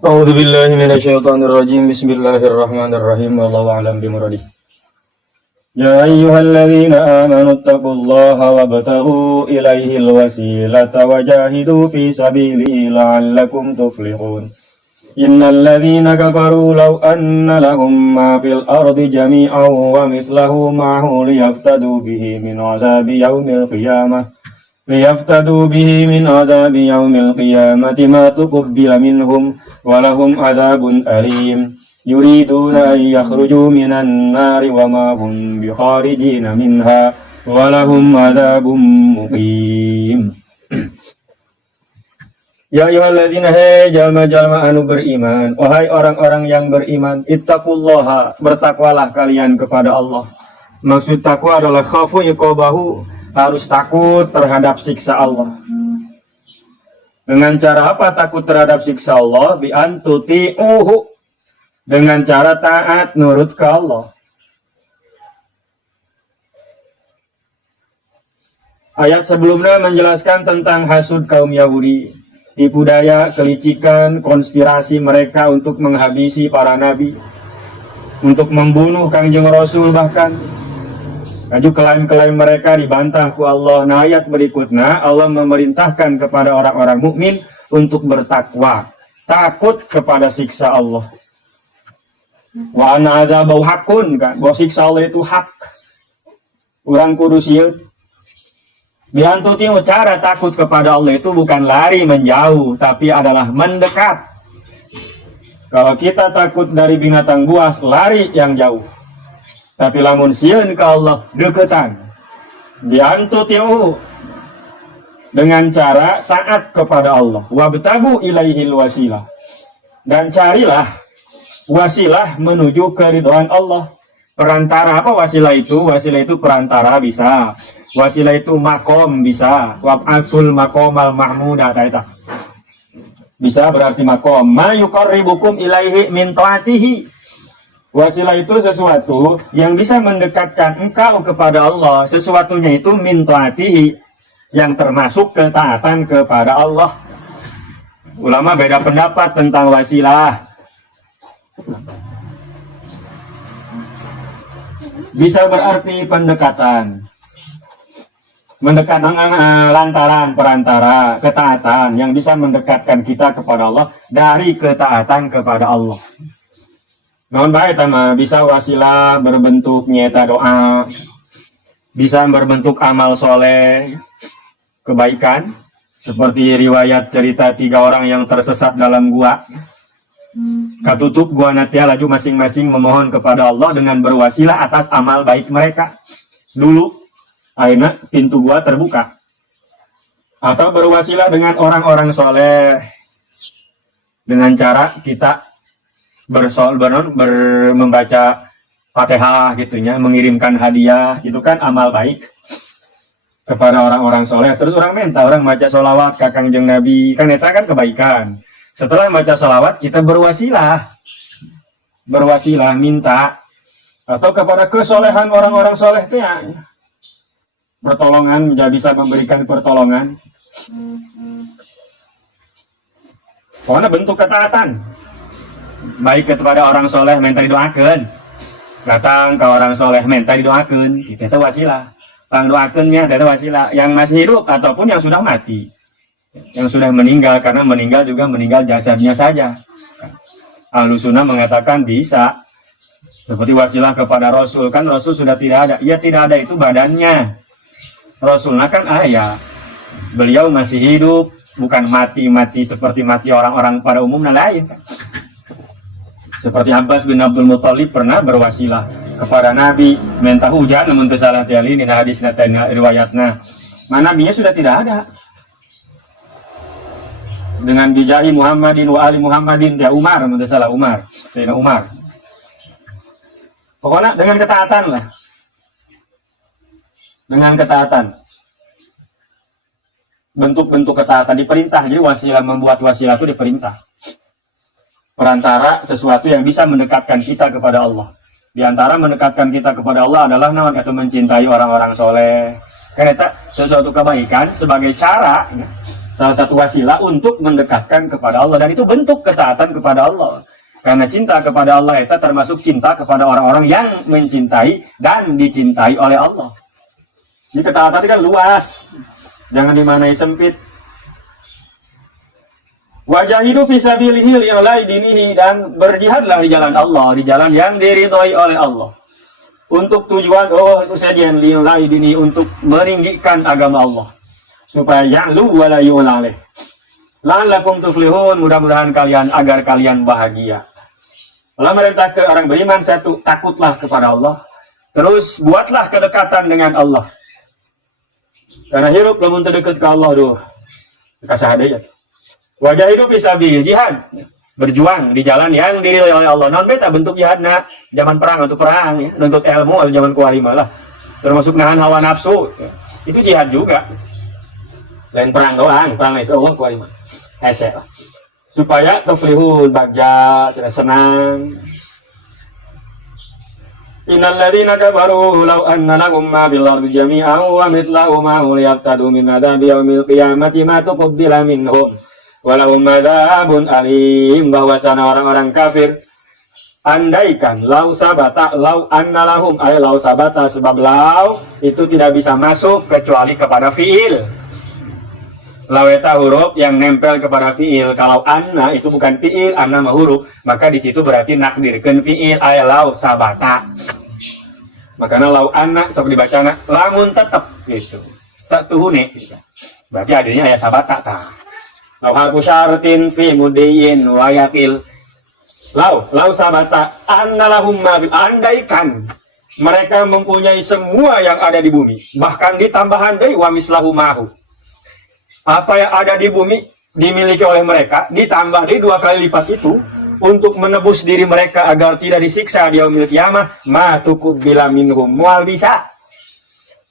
أعوذ بالله من الشيطان الرجيم بسم الله الرحمن الرحيم والله أعلم بمراده يا أيها الذين آمنوا اتقوا الله وابتغوا إليه الوسيلة وجاهدوا في سبيله لعلكم تفلحون إن الذين كفروا لو أن لهم ما في الأرض جميعا ومثله معه ليفتدوا به من عذاب يوم القيامة ما تقبل منهم ولهم عذاب أليم يريدون أن يخرجوا من النار وما هم بخارجين منها ولهم عذاب مقيم. Ya ayyuhalladzina jalma-jalma anu beriman, wahai orang-orang yang beriman, ittaqullaha, bertakwalah kalian kepada Allah. Maksud takwa adalah khafu iqabahu, harus takut terhadap siksa Allah. Dengan cara apa takut terhadap siksa Allah? Bi antuti'uhu, dengan cara taat nurut ke Allah. Ayat sebelumnya menjelaskan tentang hasud kaum Yahudi, tipu daya, kelicikan, konspirasi mereka untuk menghabisi para nabi, untuk membunuh Kangjeng Rasul bahkan. Lalu klaim-klaim mereka dibantah ku Allah. Nah, ayat berikutnya Allah memerintahkan kepada orang-orang mukmin untuk bertakwa, takut kepada siksa Allah. Wa anna azabahu haqqun, kan? Bahwa siksa Allah itu hak. Urang kudu sieun. Biantuti cara takut kepada Allah itu bukan lari menjauh, tapi adalah mendekat. Kalau kita takut dari binatang buas, lari yang jauh. Tapi lamun sieun ke Allah, deketan. Biantutiu, dengan cara taat kepada Allah. Wabtagu ilaihil wasilah, dan carilah wasilah menuju keridhaan Allah. Perantara apa wasilah itu? Wasilah itu perantara bisa. Wasilah itu makom bisa. Wab'asul makomal mahmudah taita. Bisa berarti makom. Ma yuqarribukum ilaihi min ta'atihi. Wasilah itu sesuatu yang bisa mendekatkan engkau kepada Allah. Sesuatunya itu min ta'atihi, yang termasuk ketaatan kepada Allah. Ulama beda pendapat tentang wasilah. Bisa berarti pendekatan. Mendekat lantaran perantara ketaatan yang bisa mendekatkan kita kepada Allah dari ketaatan kepada Allah. Namun baik sama bisa wasilah berbentuk nyata doa, bisa berbentuk amal soleh, kebaikan, seperti riwayat cerita 3 orang yang tersesat dalam gua. Katutup gua natia, laju masing-masing memohon kepada Allah dengan berwasilah atas amal baik mereka. Dulu, akhirnya pintu gua terbuka. Atau berwasilah dengan orang-orang soleh, dengan cara kita membaca Fatihah gitunya, mengirimkan hadiah, itu kan amal baik kepada orang-orang soleh. Terus orang minta, orang baca sholawat ke Kangjeng Nabi, kan itu kan kebaikan. Setelah baca sholawat, kita berwasilah, minta, atau kepada kesolehan orang-orang soleh itu ya, pertolongan, bisa memberikan pertolongan. Pokoknya bentuk ketaatan. Baik kepada orang soleh minta didoakan, datang ke orang soleh minta didoakan, kita itu wasilah. Orang doakannya itu wasilah. Yang masih hidup ataupun yang sudah mati, yang sudah meninggal, karena meninggal juga meninggal jasadnya saja. Ahlussunnah mengatakan bisa seperti wasilah kepada Rasul, kan Rasul sudah tidak ada. Ia tidak ada itu badannya. Rasulnya kan ayah, beliau masih hidup, bukan mati seperti mati orang-orang pada umumnya lain. Seperti Abbas bin Abdul Muthalib pernah berwasilah kepada Nabi, minta hujan, namun tersalah tiali di hadis riwayatnya. Mana Nabinya sudah tidak ada. Dengan bijahi Muhammadin wa ali Muhammadin, ya Umar, namun tersalah Umar, Sayyidina Umar. Pokoknya dengan ketaatan lah. Dengan ketaatan. Bentuk-bentuk ketaatan diperintah. Jadi wasilah, membuat wasilah itu diperintah. Perantara sesuatu yang bisa mendekatkan kita kepada Allah. Di antara mendekatkan kita kepada Allah adalah atau mencintai orang-orang soleh. Karena sesuatu kebaikan sebagai cara salah satu wasilah untuk mendekatkan kepada Allah, dan itu bentuk ketaatan kepada Allah. Karena cinta kepada Allah itu termasuk cinta kepada orang-orang yang mencintai dan dicintai oleh Allah. Jadi ketaatan itu kan luas, jangan dimanai sempit. Wajahidu fisabilihi li'ilai dinihi, dan berjihadlah di jalan Allah, di jalan yang diridhoi oleh Allah. Untuk tujuan, itu saja li'ilai dinihi, untuk meninggikan agama Allah. Supaya ya'lu wa la yu'lalih. La'allakum tuflihun, mudah-mudahan kalian, agar kalian bahagia. Allah merintah ke orang beriman, satu, takutlah kepada Allah. Terus buatlah kedekatan dengan Allah. Karena hirup belum terdekat ke Allah, kasih hadiah. Wajah hidup fisabilillah, jihad, berjuang di jalan yang diridhoi oleh Allah. Non beta bentuk jihadna zaman perang, untuk perang ya, nuntut ilmu atau zaman kuarima lah. Termasuk nahan hawa nafsu, ya. Itu jihad juga. Lain perang doang, perang itu Allah kuarima. Hese lah. Supaya tuflihun, bagja, senang. Innal ladzina kafaru law anna lahum ma fil ardi jami'an wa mithluhu ma'ahu liyaftadu min adzabi yaumil qiyamati ma tuqbila minhum wa lahum adzabun alim. Bahwasana orang-orang kafir, andaikan lau sabata, lau anna lahum, lau sabata, sebab lau itu tidak bisa masuk kecuali kepada fiil. Laweta huruf yang nempel kepada fiil. Kalau anna itu bukan fiil, anna mah huruf, maka di situ berarti nakdirkeun fiil, ay lau sabata. Makanya lau anna sok dibacana lamun tetep gitu. Satu hune gitu. Berarti adanya aya sabata ta. Lau harfu syaratin fi mudiyin wa yaqil. Lau sabata anna lahum ma, andaikan mereka mempunyai semua yang ada di bumi, bahkan ditambahan deui wa mislahu ma'hu. Apa yang ada di bumi dimiliki oleh mereka, ditambah di 2 kali lipat itu, untuk menebus diri mereka agar tidak disiksa di yaumil qiyamah, ma tuqbila minhum, mual bisa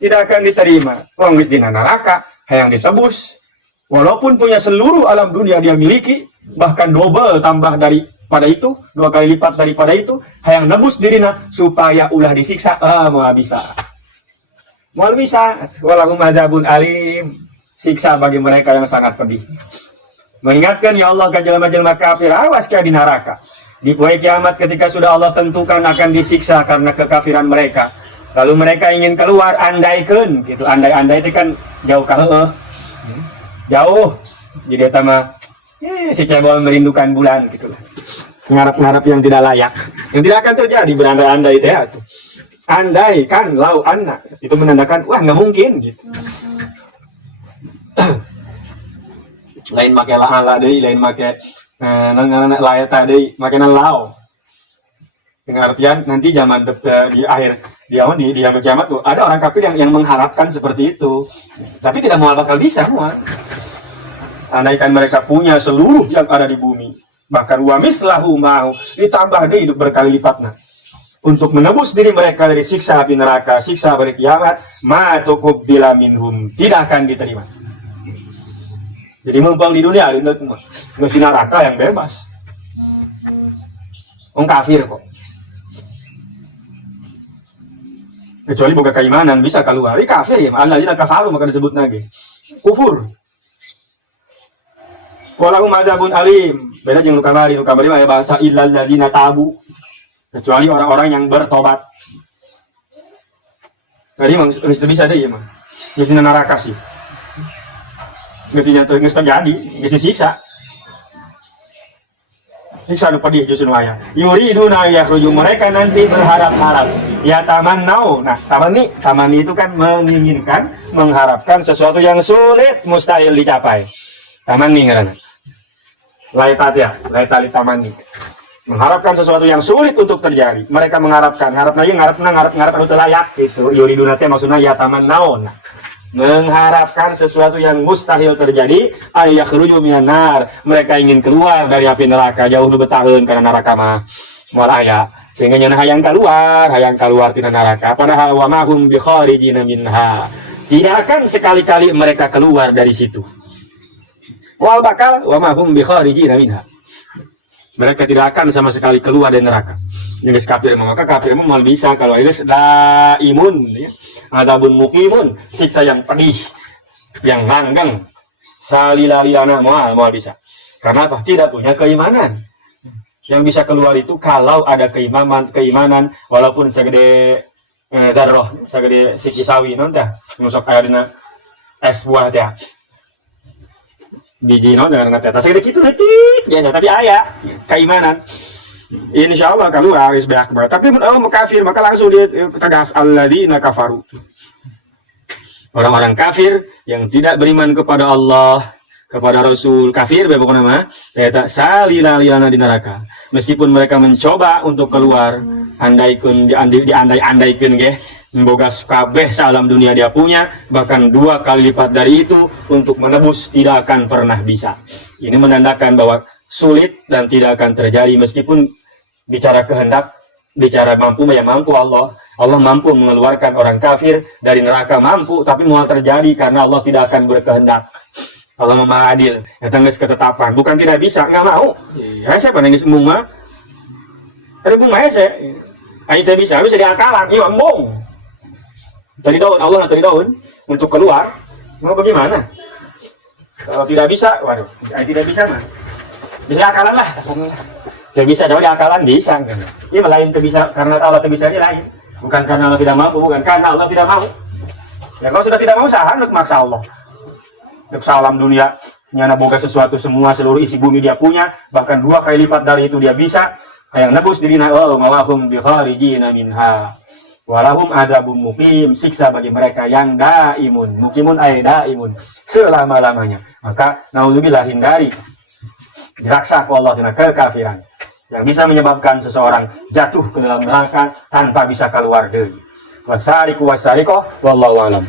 tidak akan diterima. Wong geus dina neraka hayang ditebus, walaupun punya seluruh alam dunia dia miliki, bahkan double tambah daripada itu, 2 kali lipat daripada itu, hayang nebus dirina supaya ulah disiksa, mual bisa. Mual bisa, walahum adzabun alim, siksa bagi mereka yang sangat pedih. Mengingatkan ya Allah ke jelema-jelema kafir, awas kaya di neraka. Di poe kiamat ketika sudah Allah tentukan akan disiksa karena kekafiran mereka. Lalu mereka ingin keluar, andaikan gitu. Andai-andai itu kan jauh ka heueuh. Jauh. Jadi eta mah si cebol merindukan bulan gitulah. Ngarep-ngarep yang tidak layak. Yang tidak akan terjadi, berandai-andai teh atuh. Andai kan lau anna, itu menandakan wah nggak mungkin gitu. Lain make la deui, lain make laeta deui, make lau. Dengan artian nanti zaman di akhir di kiamat tuh ada orang kafir yang mengharapkan seperti itu, tapi tidak mau bakal bisa semua. Andaikan mereka punya seluruh yang ada di bumi, bahkan wa mislahu ma'hu, ditambah deui hidup berkali lipatna, untuk menebus diri mereka dari siksa api neraka, siksa hari kiamat, ma tuqbila minhum, tidak akan diterima. Jadi mumpung di dunia ada mesin neraka yang bebas. Orang kafir kok. Kecuali bukan keimanan bisa keluar. Ini kafir ya. Alladzina kafaru maka disebut lagi. Kufur. Walahum adzabun alim. Beda jeung nu kamari mah bahasa illal ladzina tabu. Kecuali orang-orang yang bertobat. Tadi memang bisa deh ya mah. Mesin neraka sih. Mestinya terjadi, mesti siksa nu pedih justru aya. Yuriduna yakhruju, mereka nanti berharap-harap. Ya tamannau. Nah, tamani itu kan menginginkan, mengharapkan sesuatu yang sulit, mustahil dicapai. Tamani ngaranna. Laitali tamani. Mengharapkan sesuatu yang sulit untuk terjadi. Mereka mengharapkan, ngarep anu teu layak gitu. Yuriduna teh maksudna ya tamannau. Mengharapkan sesuatu yang mustahil terjadi, ayakhruju minan nar, mereka ingin keluar dari api neraka, jauh nu betaheun karena neraka mah moal aya, sehingga nya hayang keluar tina neraka, padahal wa ma hum bi kharijina minha, tidak akan sekali-kali mereka keluar dari situ. Wal bakal wa ma hum bi kharijina minha, mereka tidak akan sama sekali keluar dari neraka. Jenis kafir maka kafir mau bisa kalau itu imun ya. Adabun muqimun, siksa yang pedih, yang langgeng, Salilaliana mau bisa. Karena apa? Tidak punya keimanan. Yang bisa keluar itu kalau ada keimanan walaupun segede zarroh, segede siki sawi nonta, nusok aya dina es buah teh. Biji non dengan kata segede kitu leutik ya tapi aya keimanan. Insyaallah keluar is akbar. Tapi mun kafir maka langsung dia tegas alladzina kafaru. Orang-orang kafir yang tidak beriman kepada Allah, kepada Rasul, kafir pokoknya mah eta salilaliana di neraka. Meskipun mereka mencoba untuk keluar, diandai-andaikeun ge boga kabeh salam dunia dia punya, bahkan 2 kali lipat dari itu untuk menebus tidak akan pernah bisa. Ini menandakan bahwa sulit dan tidak akan terjadi meskipun bicara kehendak, bicara mampu ya mampu Allah. Allah mampu mengeluarkan orang kafir dari neraka mampu, tapi mau terjadi karena Allah tidak akan berkehendak. Allah Maha Adil, datang ke ketetapan. Bukan tidak bisa, nggak mau. Hese panengis embung mah. Ada embung mah hese. Ayo tidak bisa diakalan. Iya embung. Tadi daun, Allah nggak tadi daun untuk keluar. Mau bagaimana? Kalau tidak bisa, waduh, tidak bisa mah. Bisa akalan lah, kasarnya. Tidak bisa, jauh diakalan bisa. Ini lain tidak bisa karena Allah tidak bisa ini lain. Bukan karena Allah tidak mampu, bukan karena Allah tidak mau. Ya kalau sudah tidak mau, sahan maksa Allah. Salam dunia, nyana boga sesuatu semua, seluruh isi bumi dia punya, bahkan 2 kali lipat dari itu dia bisa. Yang nebus dirina mawahum bi kharijina minha. Walahum adabun muqim, siksa bagi mereka yang daimun. Muqimun ay daimun, selama-lamanya. Maka naudzubillah hindari diraksa ku Allah dengan kekafiran yang bisa menyebabkan seseorang jatuh ke dalam neraka tanpa bisa keluar dari. Wasariqu wasariqah wallahu alam.